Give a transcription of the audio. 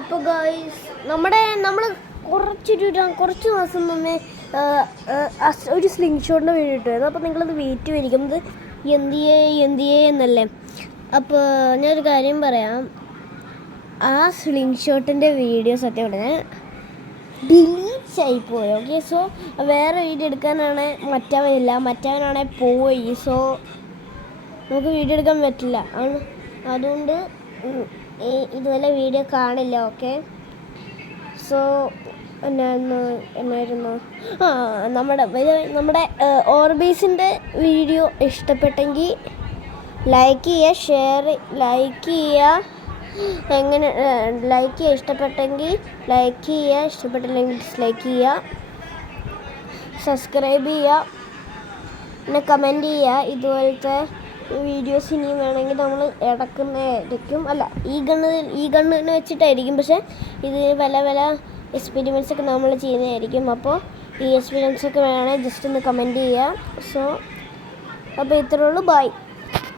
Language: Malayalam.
അപ്പോൾ ഗായ്സ് നമ്മൾ കുറച്ച് മാസം മുന്നേ ഒരു സ്ലിംഗ് ഷോട്ടിൻ്റെ വീഡിയോ ഇട്ടായിരുന്നു. അപ്പോൾ നിങ്ങളത് വെയിറ്റ് മേടിക്കുന്നത് എന്തിയേ എന്നല്ലേ. അപ്പോൾ ഞാനൊരു കാര്യം പറയാം, ആ സ്ലിംഗ് ഷോട്ടിൻ്റെ വീഡിയോ സത്യം പറഞ്ഞാൽ ഡിലീറ്റ് ആയിപ്പോയി. ഓക്കെ, സോ വേറെ വീഡിയോ എടുക്കാനാണ് മറ്റവനാണെ പോയി. സോ നമുക്ക് വീഡിയോ എടുക്കാൻ പറ്റില്ല. അതുകൊണ്ട് ഇതുപോലെ വീഡിയോ കാണില്ല. ഓക്കെ, സോ എന്നായിരുന്നു നമ്മുടെ ഓർബീസിൻ്റെ വീഡിയോ ഇഷ്ടപ്പെട്ടെങ്കിൽ ലൈക്ക് ചെയ്യുക, ഇഷ്ടപ്പെട്ടെങ്കിൽ ലൈക്ക് ചെയ്യുക, ഇഷ്ടപ്പെട്ടില്ലെങ്കിൽ ഡിസ്ലൈക്ക് ചെയ്യുക, സബ്സ്ക്രൈബ് ചെയ്യുക, പിന്നെ കമൻറ്റ് ചെയ്യുക. ഇതുപോലത്തെ വീഡിയോസ് ഇനിയും വേണമെങ്കിൽ നമ്മൾ ഇടക്കുന്നതായിരിക്കും. അല്ല, ഈ ഗണ്ണിനെ വെച്ചിട്ടായിരിക്കും, പക്ഷേ ഇത് പല എക്സ്പെരിമെൻറ്റ്സ് ഒക്കെ നമ്മൾ ചെയ്യുന്നതായിരിക്കും. അപ്പോൾ ഈ എക്സ്പീരിയൻസ് ഒക്കെ വേണമെങ്കിൽ ജസ്റ്റ് ഒന്ന് കമൻറ്റ് ചെയ്യുക. സോ അപ്പോൾ ഇത്രയേ ഉള്ളൂ. ബൈ.